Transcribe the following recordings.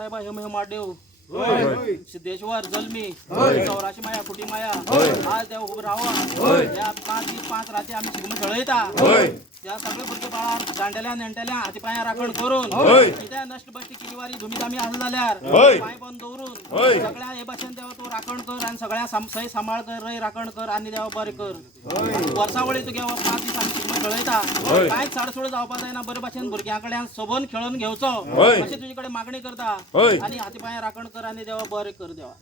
साहेबा हे माडेव सिद्धेश्वर जलमी चौराशी माया फुटी माया आज देव उभं राहावा या 5 दिवस 5 रात्री आम्ही शिगमो खेळयता त्या सगळे भुरगे बाळार जाणटेल्या नेणटेल्या हाती पाया राखण करून कित्या नष्ट बश्टी किवारी धुमी धामी आसले जाल्यार पाय बंद दवरून सगळ्या हे भाशेन देवा तूं राखण कर आनी सगळ्या सही सांबाळ कर रय राखण कर आनी देवा बरें कर वर्सावळी तुगे 5 दीस आमी शिगमो खेळयता कांयच साडसूड जावपाक जायना बरे भाशेन भुरग्यां कडल्यान सोबून खेळून घेवचो अशी तुजे कडेन मागणी करता आनी हाती पाया राखण कर आनी देवा बरें कर देवा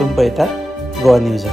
तुम्ही पळयता गोवा न्यूज.